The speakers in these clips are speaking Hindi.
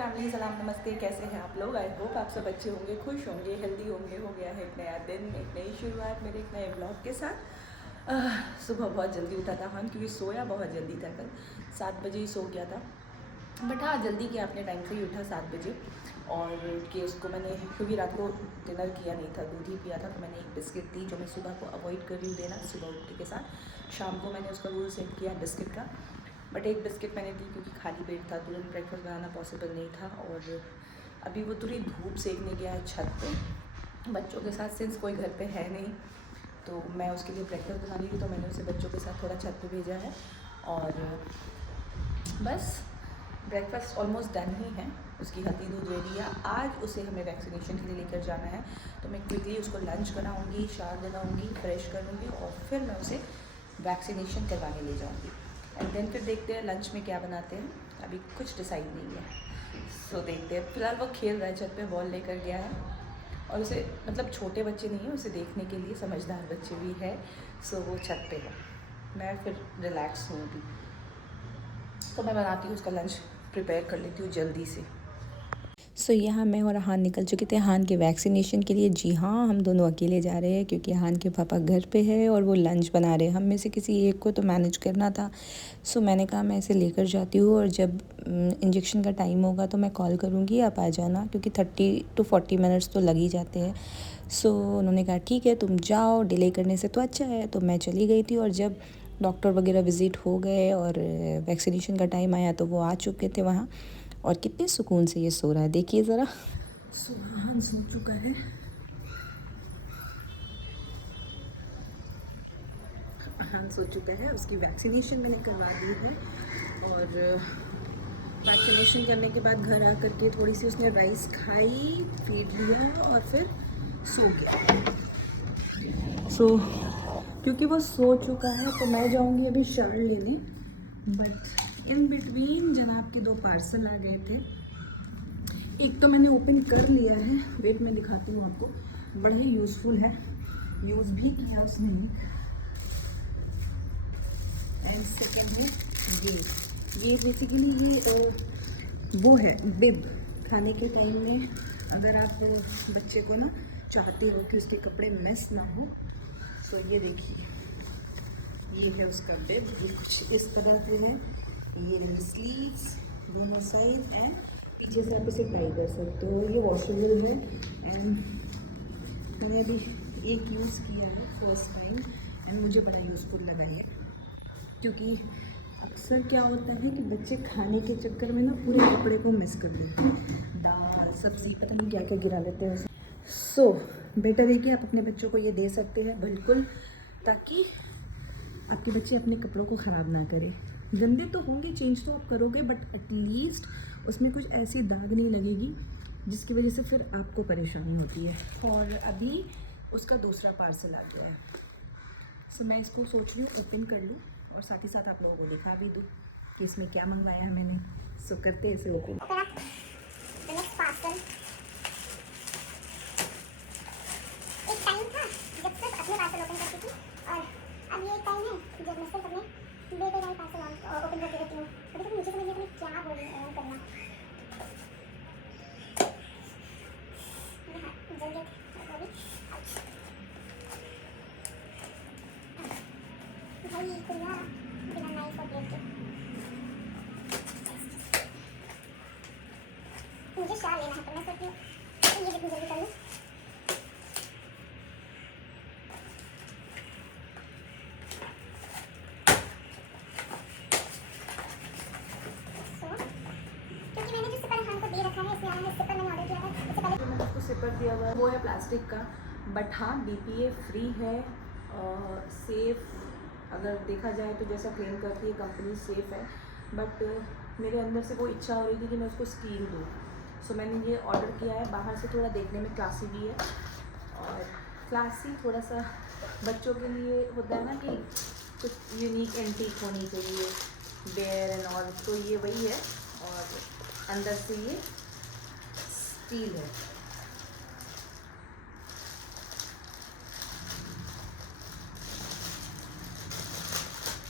फैमिली, सलाम नमस्ते। कैसे हैं आप लोग? आई होप आप सब अच्छे होंगे, खुश होंगे, हेल्दी होंगे। हो गया है एक नया दिन, एक नई शुरुआत मेरे एक नए ब्लॉग के साथ। सुबह बहुत जल्दी उठा था हम, क्योंकि सोया बहुत जल्दी था। कल 7 बजे ही सो गया था। बट हाँ, जल्दी किया, अपने टाइम से ही उठा 7 बजे। और उठ के उसको मैंने, क्योंकि रात को डिनर किया नहीं था, दूध ही पिया था, तो मैंने एक बिस्किट दी जो मैं सुबह को अवॉइड कर रही हूँ देना सुबह उठने के साथ। शाम को मैंने उसका रूल सेट किया बिस्किट का, बट एक बिस्किट मैंने दी क्योंकि खाली पेट था, तुरंत ब्रेकफास्ट बनाना पॉसिबल नहीं था। और अभी वो थोड़ी धूप सेकने गया है छत पे बच्चों के साथ, सिंस कोई घर पे है नहीं, तो मैं उसके लिए ब्रेकफास्ट बना रही थी, तो मैंने उसे बच्चों के साथ थोड़ा छत पे भेजा है। और बस ब्रेकफास्ट ऑलमोस्ट डन ही है, उसकी हल्दी दूध रेडी है। आज उसे हमें वैक्सीनेशन के लिए लेकर जाना है, तो मैं क्विकली उसको लंच कराऊंगी, शावर दिलाऊंगी, फ्रेश करूँगी और फिर मैं उसे वैक्सीनेशन करवाने ले जाऊँगी। एंड देन फिर देखते हैं लंच में क्या बनाते हैं, अभी कुछ डिसाइड नहीं है। सो देखते हैं। फिलहाल वो खेल रहा है छत पे, बॉल लेकर गया है। और उसे, मतलब छोटे बच्चे नहीं हैं, उसे देखने के लिए समझदार बच्चे भी है। सो वो छत पे है, मैं फिर रिलैक्स हूँ अभी। तो मैं बनाती हूँ उसका लंच, प्रिपेयर कर लेती हूँ जल्दी से। सो यहाँ मैं और हान निकल चुके थे हान के वैक्सीनेशन के लिए। जी हाँ, हम दोनों अकेले जा रहे हैं क्योंकि हान के पापा घर पे है और वो लंच बना रहे हैं। हम में से किसी एक को तो मैनेज करना था। सो मैंने कहा मैं इसे लेकर जाती हूँ और जब इंजेक्शन का टाइम होगा तो मैं कॉल करूँगी, आप आ जाना, क्योंकि 30 to 40 मिनट्स तो लग ही जाते हैं। सो उन्होंने कहा ठीक है तुम जाओ, डिले करने से तो अच्छा है। तो मैं चली गई थी और जब डॉक्टर वगैरह विज़िट हो गए और वैक्सीनेशन का टाइम आया तो वो आ चुके थे वहाँ। और कितने सुकून से ये सो रहा है, देखिए ज़रा। सुहान सो चुका है। हान सो चुका है, उसकी वैक्सीनेशन मैंने करवा दी है। और वैक्सीनेशन करने के बाद घर आ करके थोड़ी सी उसने राइस खाई, फीड लिया और फिर सो गया। क्योंकि वो सो चुका है तो मैं जाऊंगी अभी शावर लेने। बट इन बिटवीन जनाब के 2 पार्सल आ गए थे। एक तो मैंने ओपन कर लिया है, वेट मैं दिखाती हूँ आपको, बड़ा ही यूज़फुल है, यूज़ भी किया उसने। एंड सेकेंड है ये बेसिकली ये वो है बिब। खाने के टाइम में अगर आप बच्चे को ना चाहते हो कि उसके कपड़े मेस ना हो, तो ये देखिए, ये है उसका बिब। ये कुछ इस तरह से है, ये रही स्लीव्स दोनों साइड, एंड पीछे से आप इसे टाई कर सकते हो। ये वॉशेबल है एंड मैंने अभी एक यूज़ किया है फर्स्ट टाइम, एंड मुझे बड़ा यूज़फुल लगा है। क्योंकि अक्सर क्या होता है कि बच्चे खाने के चक्कर में ना पूरे कपड़े को मिस कर देते हैं, दाल सब्ज़ी पता नहीं क्या क्या गिरा लेते हैं। सो बेटर है कि आप अपने बच्चों को ये दे सकते हैं बिल्कुल, ताकि आपके बच्चे अपने कपड़ों को ख़राब ना करें। गंदे तो होंगे, चेंज तो आप करोगे, बट एटलीस्ट उसमें कुछ ऐसी दाग नहीं लगेगी जिसकी वजह से फिर आपको परेशानी होती है। और अभी उसका दूसरा पार्सल आ गया है। सो मैं इसको सोच रही हूँ ओपन कर लूँ और साथ ही साथ आप लोगों को दिखा भी दूँ कि इसमें क्या मंगवाया है मैंने। सो करते हैं इसे ओपन। एक टाइम था जब सिर्फ अपने पार्सल ओपन करती थी, और अब ये एक टाइम है जब मैं सिर्फ अपने बेटे का ही पार्सल ओपन करती रहती हूँ। कभी कभी मुझे समझ नहीं आता मैं क्या बोल रही हूँ करना। जल्दी भाई खुला बिना नाइफ और ब्लेड के। मुझे शाल लेना है तो मैं सोचती हूँ ये जितनी जल्दी कर लूँ। क्योंकि मैंने जो सिपर हान को दे रखा है, इसलिए मैंने सिपर मैंने ऑर्डर किया था इससे पहले। जो मैंने उसको सिपर दिया हुआ है वो है प्लास्टिक का, बट हाँ BPA फ्री है, सेफ़। अगर देखा जाए तो जैसा क्लेम करती है कंपनी, सेफ़ है। बट मेरे अंदर से वो इच्छा हो रही थी कि मैं उसको स्टील दूँ। सो मैंने ये ऑर्डर किया है। बाहर से थोड़ा देखने में क्लासी भी है, और क्लासी थोड़ा सा बच्चों के लिए होता है ना कि कुछ यूनिक एंटीक होनी चाहिए, बेयर एंड ऑल, तो ये वही है। और अंदर से ये स्टील है।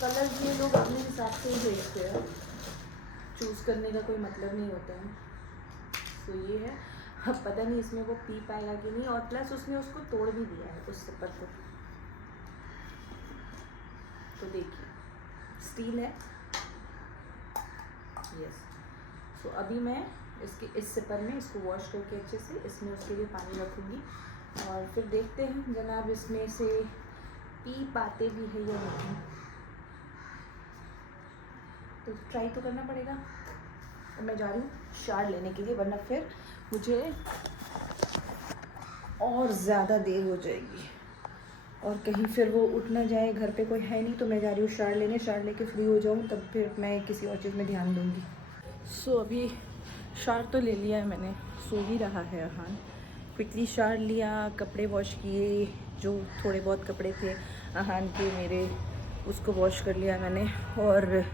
कलर ये लोग अपने हिसाब से ही भेजते हैं, चूज़ करने का कोई मतलब नहीं होता है। सो ये है, अब पता नहीं इसमें वो पी पाएगा कि नहीं, और प्लस उसने उसको तोड़ भी दिया है उस सिपर को, तो देखिए स्टील है। यस। सो अभी मैं इसके इस सिपर में इसको वॉश करके अच्छे से इसमें उसके लिए पानी रखूँगी, और फिर देखते हैं जनाब इसमें से पी पाते भी है या नहीं, तो ट्राई तो करना पड़ेगा। अब मैं जा रही हूँ शार लेने के लिए, वरना फिर मुझे और ज़्यादा देर हो जाएगी, और कहीं फिर वो उठ ना जाए, घर पे कोई है नहीं, तो मैं जा रही हूँ शार लेने। शार लेके फ्री हो जाऊँ तब फिर मैं किसी और चीज़ में ध्यान दूँगी। सो अभी शार तो ले लिया है मैंने, सो ही रहा है अहान। क्विकली शार लिया, कपड़े वॉश किए, जो थोड़े बहुत कपड़े थे अहान के मेरे, उसको वॉश कर लिया मैंने, और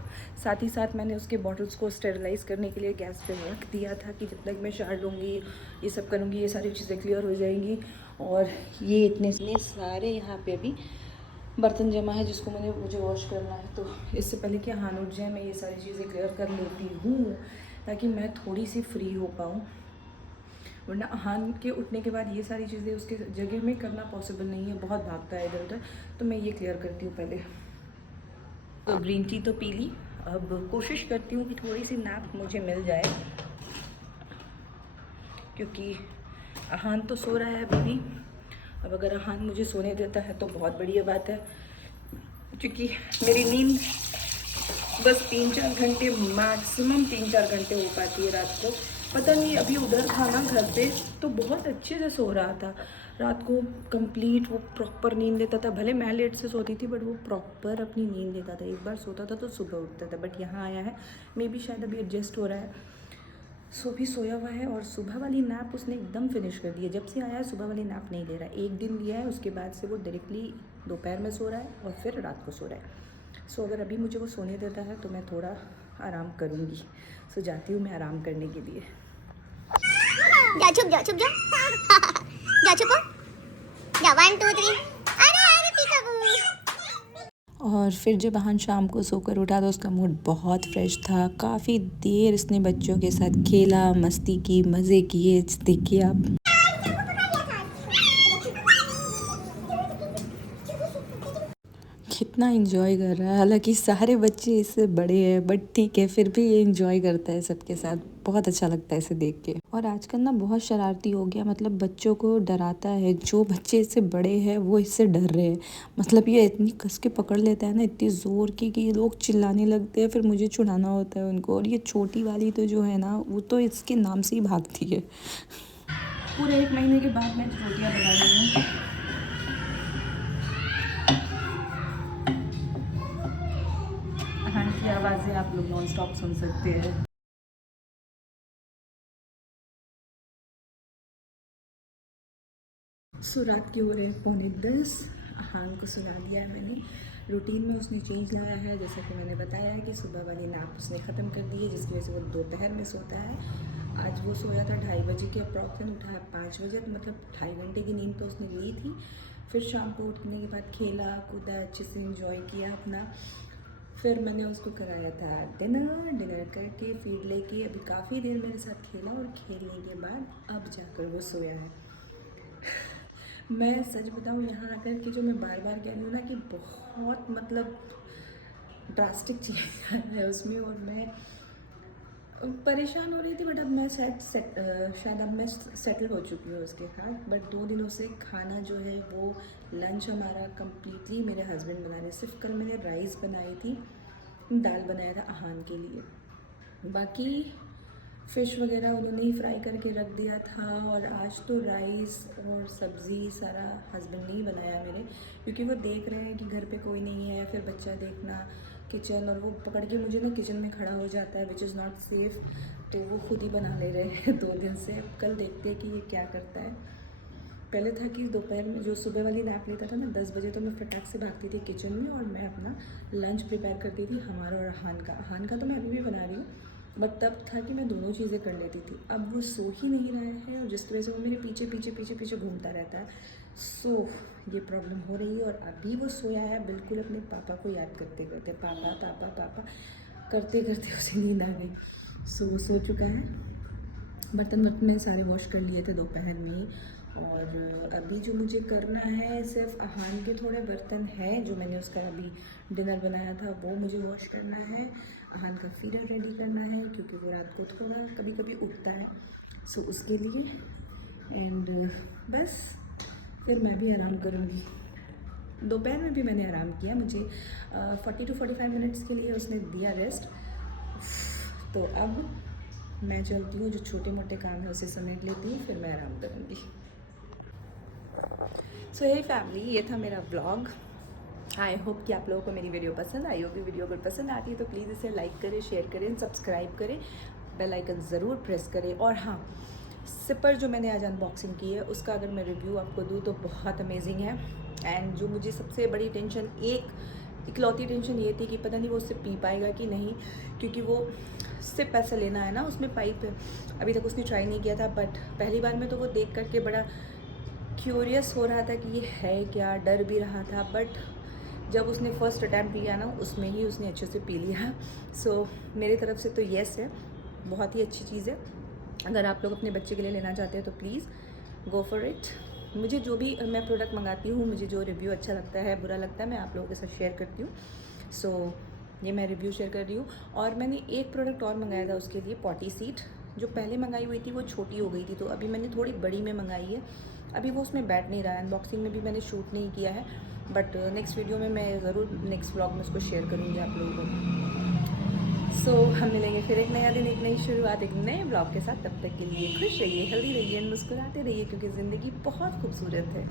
साथ ही साथ मैंने उसके बॉटल्स को स्टेरलाइज़ करने के लिए गैस पे रख दिया था कि जब तक मैं शार लूँगी ये सब करूँगी ये सारी चीज़ें क्लियर हो जाएंगी। और ये इतने सारे यहाँ पे अभी बर्तन जमा है जिसको मुझे वॉश करना है, तो इससे पहले कि अहान उठ जाए मैं ये सारी चीज़ें क्लियर कर लेती हूँ, ताकि मैं थोड़ी सी फ्री हो पाऊँ, वरना अहान के उठने के बाद ये सारी चीज़ें उसके जगह में करना पॉसिबल नहीं है, बहुत भागता है इधर उधर। तो मैं ये क्लियर करती हूँ पहले। तो ग्रीन टी तो पी ली, अब कोशिश करती हूँ कि थोड़ी सी नैप मुझे मिल जाए, क्योंकि अहान तो सो रहा है अभी भी। अब अगर अहान मुझे सोने देता है तो बहुत बढ़िया बात है, क्योंकि मेरी नींद बस 3-4 घंटे, मैक्सिमम 3-4 घंटे हो पाती है रात को। पता नहीं, अभी उधर था ना घर पे तो बहुत अच्छे से सो रहा था रात को, कंप्लीट वो प्रॉपर नींद लेता था। भले मैं लेट से सोती थी बट वो प्रॉपर अपनी नींद लेता था, एक बार सोता था तो सुबह उठता था। बट यहाँ आया है, मे बी शायद अभी एडजस्ट हो रहा है, सो भी सोया हुआ है। और सुबह वाली नैप उसने एकदम फिनिश कर दी है, जब से आया है सुबह वाली नैप नहीं ले रहा है। एक दिन लिया है, उसके बाद से वो डायरेक्टली दोपहर में सो रहा है और फिर रात को सो रहा है। सो अगर अभी मुझे वो सोने देता है तो मैं थोड़ा आराम करूँगी। सो जाती हूँ मैं आराम करने के लिए। जा छुप जा, छुप जा। जा छुपो जा, 1 2 3। अरे अरे पीकाबू। और फिर जब अहान शाम को सोकर उठा तो उसका मूड बहुत फ्रेश था। काफ़ी देर इसने बच्चों के साथ खेला, मस्ती की, मज़े किए। देखिए आप कितना इंजॉय कर रहा है। हालांकि सारे बच्चे इससे बड़े हैं बट ठीक है, फिर भी ये इंजॉय करता है सबके साथ। बहुत अच्छा लगता है इसे देख के। और आजकल ना बहुत शरारती हो गया, मतलब बच्चों को डराता है। जो बच्चे इससे बड़े हैं वो इससे डर रहे हैं। मतलब ये इतनी कस के पकड़ लेता है ना, इतनी ज़ोर की कि लोग चिल्लाने लगते हैं, फिर मुझे छुड़ाना होता है उनको। और ये छोटी वाली तो जो है ना, वो तो इसके नाम से ही भागती है। पूरे 1 महीने के बाद मैं रोटियाँ बना रही हूँ। अहान की आवाज़ें आप लोग नॉन स्टॉप सुन सकते हैं। सो रात के हो रहे हैं 9:45। अहान को सुला दिया है मैंने। रूटीन में उसने चेंज लाया है, जैसा कि मैंने बताया है कि सुबह वाली नाप उसने ख़त्म कर दी है, जिसकी वजह से वो दोपहर में सोता है। आज वो सोया था 2:30 बजे के अप्रॉक्सिमेट, उठा 5 बजे, तो मतलब 2.5 घंटे की नींद तो उसने ली थी। फिर शाम को उठने के बाद खेला कूदा, अच्छे से इंजॉय किया अपना। फिर मैंने उसको कराया था डिनर करके फीड लेके अभी काफ़ी देर मेरे साथ खेला, और खेलने के बाद अब जाकर वो सोया है। मैं सच बताऊँ, यहाँ आकर के जो मैं बार बार कह रही हूँ ना कि बहुत मतलब ड्रास्टिक चेंज है उसमें, और मैं परेशान हो रही थी। बट अब मैं शायद अब मैं सेटल हो चुकी हूँ उसके साथ। बट 2 दिनों से खाना जो है वो लंच हमारा कम्प्लीटली मेरे हस्बैंड बना रहे हैं। सिर्फ कल मैंने राइस बनाई थी, दाल बनाया था अहान के लिए, बाकी फ़िश वगैरह उन्होंने ही फ्राई करके रख दिया था। और आज तो राइस और सब्ज़ी सारा हस्बैंड ने ही बनाया मेरे, क्योंकि वो देख रहे हैं कि घर पे कोई नहीं है, फिर बच्चा देखना किचन, और वो पकड़ के मुझे ना किचन में खड़ा हो जाता है, विच इज़ नॉट सेफ़। तो वो खुद ही बना ले रहे हैं 2 दिन से। कल देखते हैं कि ये क्या करता है। पहले था कि दोपहर में जो सुबह वाली नैप लेता था ना 10 बजे, तो मैं फटाक से भागती थी किचन में और मैं अपना लंच प्रिपेयर करती थी हमारा और अहान का तो मैं अभी भी बना रही हूँ, बट तब था कि मैं दोनों चीज़ें कर लेती थी। अब वो सो ही नहीं रहा है, और जिसकी वजह से वो मेरे पीछे पीछे पीछे पीछे घूमता रहता है। सो ये प्रॉब्लम हो रही है। और अभी वो सोया है बिल्कुल अपने पापा को याद करते करते, पापा पापा पापा करते करते उसे नींद आ गई। सो वो सो चुका है। बर्तन मैंने सारे वॉश कर लिए थे दोपहर में ही। और अभी जो मुझे करना है, सिर्फ अहान के थोड़े बर्तन हैं जो मैंने उसका अभी डिनर बनाया था, वो मुझे वॉश करना है। अहान का फीडर रेडी करना है क्योंकि वो रात को थोड़ा कभी कभी उठता है, सो उसके लिए। एंड बस फिर मैं भी आराम करूँगी। दोपहर में भी मैंने आराम किया, मुझे 40 to 45 मिनट्स के लिए उसने दिया रेस्ट। तो अब मैं चलती हूँ, जो छोटे मोटे काम है उसे समेट लेती हूँ, फिर मैं आराम करूँगी। सो हे फैमिली, ये था मेरा व्लॉग। आई होप कि आप लोगों को मेरी वीडियो पसंद आई होगी। वीडियो अगर पसंद आती है तो प्लीज़ इसे लाइक करें, शेयर करें, सब्सक्राइब करें, बेल आइकन ज़रूर प्रेस करें। और हाँ, सिपर जो मैंने आज अनबॉक्सिंग की है उसका अगर मैं रिव्यू आपको दूँ तो बहुत अमेजिंग है। एंड जो मुझे सबसे बड़ी टेंशन, इकलौती टेंशन ये थी कि पता नहीं वो उससे पी पाएगा कि नहीं, क्योंकि वो सिप ऐसा लेना है ना, उसमें पाइप है। अभी तक उसने ट्राई नहीं किया था, बट पहली बार में तो वो देख करके बड़ा क्यूरियस हो रहा था कि ये है क्या, डर भी रहा था। बट जब उसने फर्स्ट अटैम्प्ट लिया ना, उसमें ही उसने अच्छे से पी लिया। सो मेरी तरफ से तो येस है, बहुत ही अच्छी चीज़ है। अगर आप लोग अपने बच्चे के लिए लेना चाहते हैं तो प्लीज़ गो फॉर इट। मुझे जो भी मैं प्रोडक्ट मंगाती हूँ, मुझे जो रिव्यू अच्छा लगता है, बुरा लगता है, मैं आप लोगों के साथ शेयर करती हूँ। सो ये मैं रिव्यू शेयर कर रही हूँ। और मैंने एक प्रोडक्ट और मंगाया था उसके लिए, पॉटी सीट। जो पहले मंगाई हुई थी वो छोटी हो गई थी, तो अभी मैंने थोड़ी बड़ी में मंगाई है। अभी वो उसमें बैठ नहीं रहा है, अनबॉक्सिंग में भी मैंने शूट नहीं किया है, बट नेक्स्ट वीडियो में मैं ज़रूर नेक्स्ट व्लॉग में उसको शेयर करूँगी आप लोगों को। सो हम मिलेंगे फिर एक नया दिन, एक नई शुरुआत, एक नए ब्लॉग के साथ। तब तक के लिए खुश रहिए, हेल्दी रहिए, मुस्कुराते रहिए, क्योंकि ज़िंदगी बहुत खूबसूरत है।